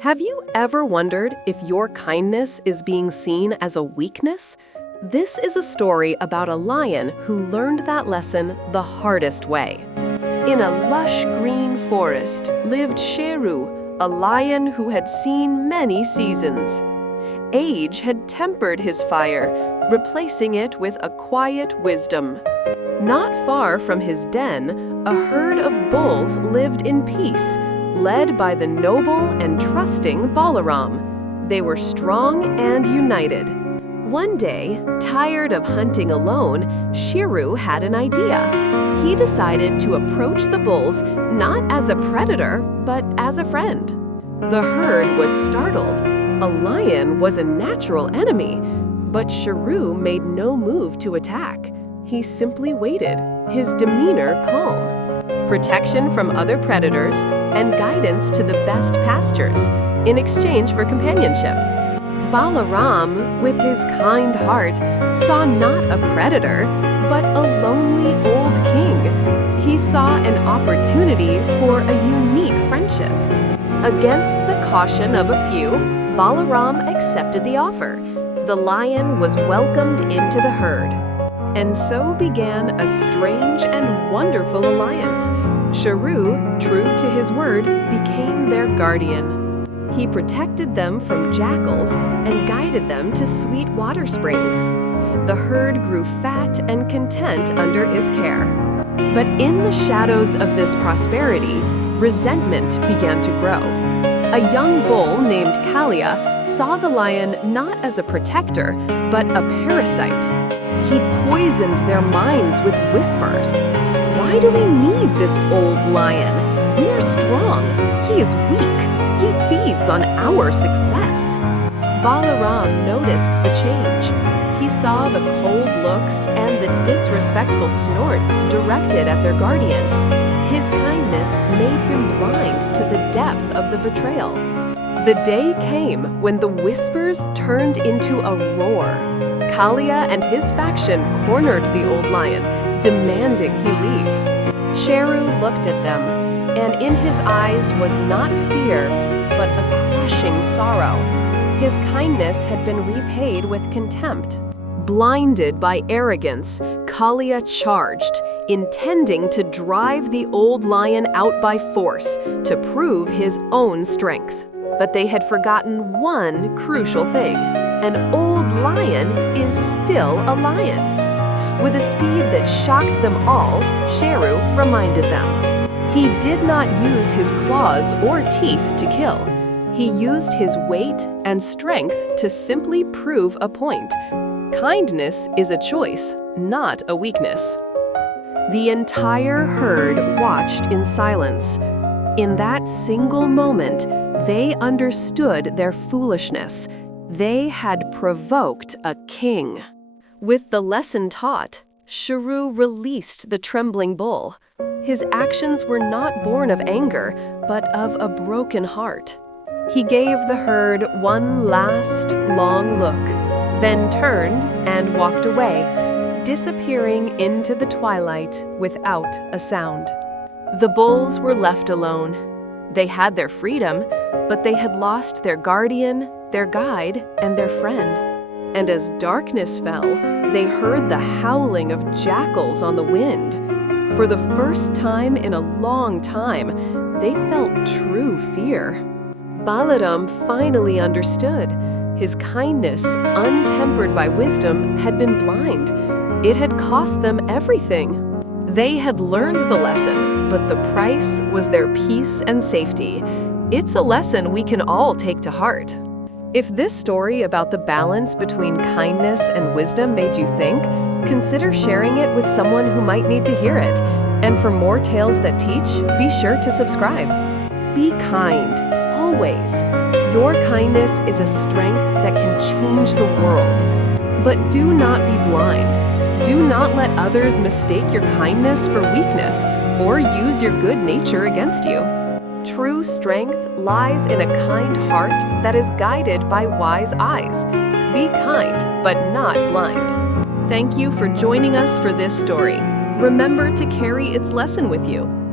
Have you ever wondered if your kindness is being seen as a weakness? This is a story about a lion who learned that lesson the hardest way. In a lush green forest lived Sheru, a lion who had seen many seasons. Age had tempered his fire, replacing it with a quiet wisdom. Not far from his den, a herd of bulls lived in peace, led by the noble and trusting Balaram. They were strong and united. One day, tired of hunting alone, Sheru had an idea. He decided to approach the bulls not as a predator, but as a friend. The herd was startled. A lion was a natural enemy, but Sheru made no move to attack. He simply waited, his demeanor calm. Protection from other predators, and guidance to the best pastures, in exchange for companionship. Balaram, with his kind heart, saw not a predator, but a lonely old king. He saw an opportunity for a unique friendship. Against the caution of a few, Balaram accepted the offer. The lion was welcomed into the herd. And so began a strange and wonderful alliance. Sheru, true to his word, became their guardian. He protected them from jackals and guided them to sweet water springs. The herd grew fat and content under his care. But in the shadows of this prosperity, resentment began to grow. A young bull named Kalia saw the lion not as a protector, but a parasite. He poisoned their minds with whispers. Why do we need this old lion? We are strong. He is weak. He feeds on our success. Balaram noticed the change. He saw the cold looks and the disrespectful snorts directed at their guardian. His kindness made him blind to the depth of the betrayal. The day came when the whispers turned into a roar. Kalia and his faction cornered the old lion, demanding he leave. Sheru looked at them, and in his eyes was not fear, but a crushing sorrow. His kindness had been repaid with contempt. Blinded by arrogance, Kalia charged, intending to drive the old lion out by force to prove his own strength. But they had forgotten one crucial thing. An old lion is still a lion. With a speed that shocked them all, Sheru reminded them. He did not use his claws or teeth to kill. He used his weight and strength to simply prove a point. Kindness is a choice, not a weakness. The entire herd watched in silence. In that single moment, they understood their foolishness. They had provoked a king. With the lesson taught, Sheru released the trembling bull. His actions were not born of anger, but of a broken heart. He gave the herd one last, long look, then turned and walked away, disappearing into the twilight without a sound. The bulls were left alone. They had their freedom, but they had lost their guardian, their guide, and their friend. And as darkness fell, they heard the howling of jackals on the wind. For the first time in a long time, they felt true fear. Balaram finally understood. His kindness, untempered by wisdom, had been blind. It had cost them everything. They had learned the lesson, but the price was their peace and safety. It's a lesson we can all take to heart. If this story about the balance between kindness and wisdom made you think, consider sharing it with someone who might need to hear it. And for more tales that teach, be sure to subscribe. Be kind, always. Your kindness is a strength that can change the world. But do not be blind. Do not let others mistake your kindness for weakness or use your good nature against you. True strength lies in a kind heart that is guided by wise eyes. Be kind, but not blind. Thank you for joining us for this story. Remember to carry its lesson with you.